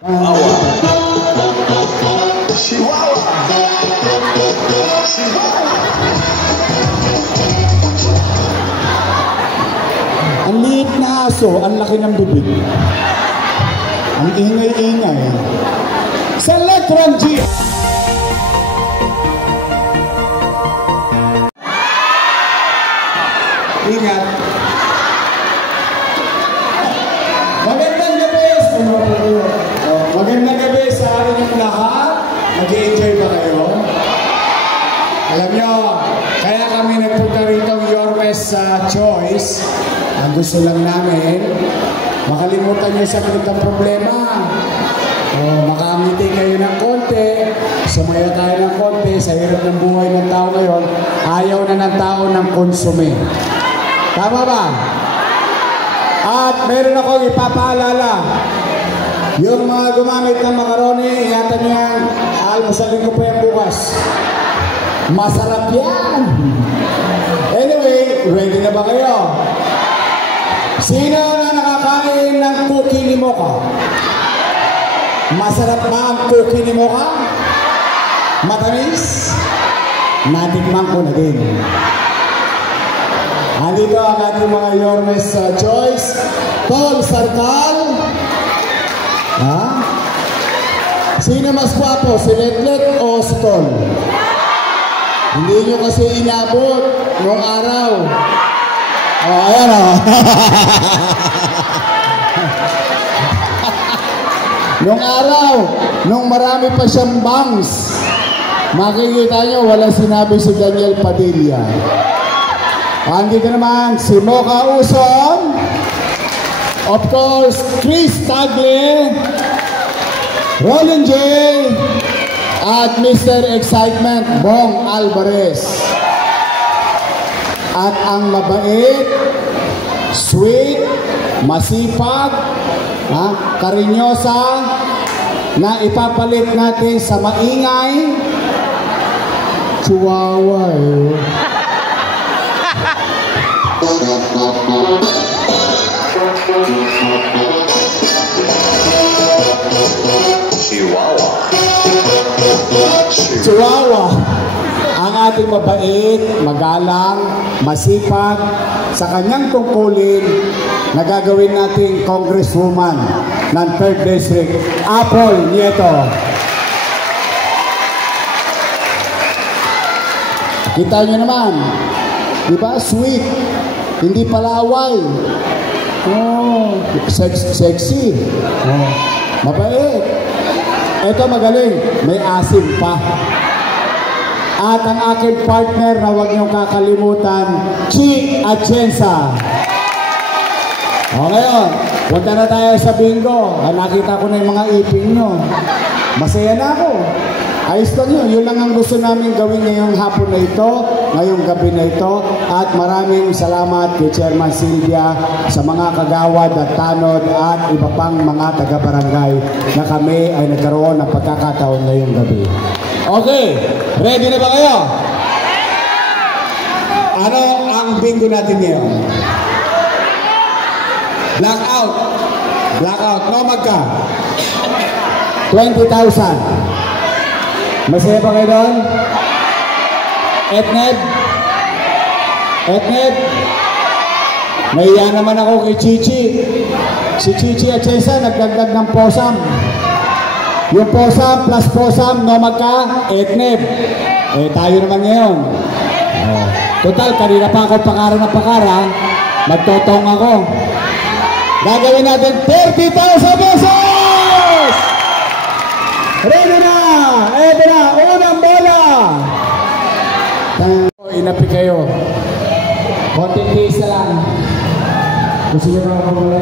Ang liit na aso, ang laki ng bibig. Ang ingay-ingay. Sa Electron G. Ingat. Magandang gabi. Magandang gabi sa ating lahat. Nag-i-enjoy ba kayo? Alam nyo, kaya kami nagpunta rito Your Best Choice. Ang gusto lang namin, makalimutan nyo sa ganitong problema. Makangiti kayo ng konti, sumaya tayo ng konti sa hirap ng buhay ng tao ngayon. Ayaw na ng tao ng konsume. Tama ba? At meron akong ipapaalala. Yung mga gumamit ng macaroni, ingatan nyo yan. Almusalin ko pa yan bukas. Masarap yan. Anyway, ready na ba kayo? Sino na nakakain ng cookie ni Mocha? Masarap ba ang cookie ni Mocha? Matamis? Natikman ko na din. Andito ang ating mga Your Best Choice. Tol Sarkal. Ha? Sino mas guwapo? Si Letlet o si Tol? Hindi nyo kasi inabot noong araw. Ayan o. Noong araw, nung marami pa siyang bangs, makikita nyo, walang sinabi si Daniel Padilla. Andito naman si Mocha Uson, of course, Chris Tagle, Roland J, at Mr. Excitement, Bong Alvarez. At ang mabait, sweet, masipag, karinyosa, na ipapalit natin sa maingay, chihuahua eh. Chihuahua. Ang ating mabait, magalang, masipag, sa kanyang tungkulin na gagawin nating congresswoman ng 3rd District, Apple Nieto. Kita nyo naman, di ba? Sweet, hindi palaway. Oh, sexy. Oh, mabait. Ito magaling, may asim pa. At ang aking partner na huwag niyong kakalimutan, Chi Atienza. O ngayon, punta na tayo sa bingo. Nakita ko na yung mga ipin nyo. Masaya na ako. Ayos lang yun. Yun lang ang gusto namin gawin ngayong hapon na ito, ngayong gabi na ito. At maraming salamat kay Chairman Silvia sa mga kagawad at tanod at iba pang mga taga-barangay na kami ay nagkaroon ng pagkakataon ngayong gabi. Okay, ready na ba kayo? Ano ang bingo natin ngayon? Blackout. Blackout. No magka. 20,000. Masaya pa kayo doon? Etned? Etned? Nahiya naman ako kay Chichi. Si Chichi at Chesa nagdagdag ng posam. Yung posam plus posam, no magka, etned. Eh tayo naman ngayon. Total, kanina pa ako pakara na pakara. Magtotong ako. Gagawin natin 30,000 pesos! Ready na! Eto na! Unang bola! Inapi kayo. Konting case na lang. Gusto nyo naman